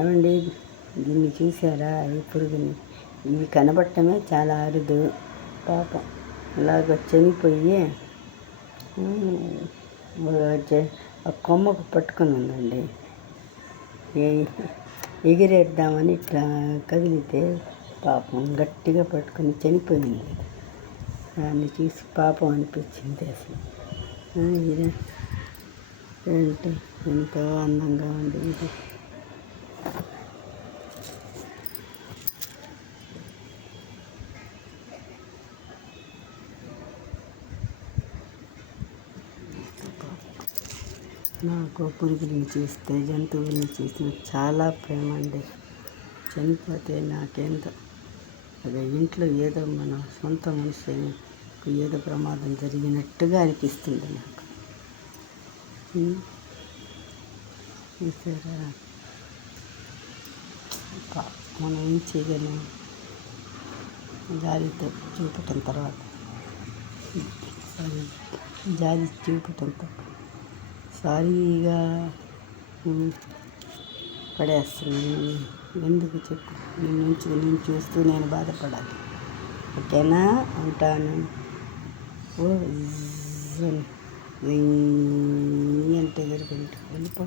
ఏమండి, దీన్ని చూసారా? ఈ పురుగుని. ఇవి కనబడటమే చాలా అరుదు. పాపం ఇలాగ చనిపోయి ఆ కొమ్మకు పట్టుకొని ఉందండి. ఎగిరేద్దామని ఇట్లా కదిలితే పాపం గట్టిగా పట్టుకొని చనిపోయింది. దాన్ని చూసి పాపం అనిపించింది అసలు. ఏంటి ఎంతో అందంగా ఉంది ఇది. నాకు పురుగుల్ని చూస్తే, జంతువుల్ని చూస్తే చాలా ప్రేమ అండి. చనిపోతే నాకేందో అదే ఇంట్లో ఏదో మన సొంత మనిషికి ఏదో ప్రమాదం జరిగినట్టుగా అనిపిస్తుంది నాకు. చూసారా? మనం ఏం చేయగలం? జాలితో చూపటం తర్వాత జాలి చూపటంతో సారీగా పడేస్తున్నాను. ఎందుకు చెప్పు? నేను చూస్తూ నేను బాధపడాలి. ఓకేనా? ఉంటాను. ఓ అంటే ఎదురుకుంటూ వెళ్ళిపో.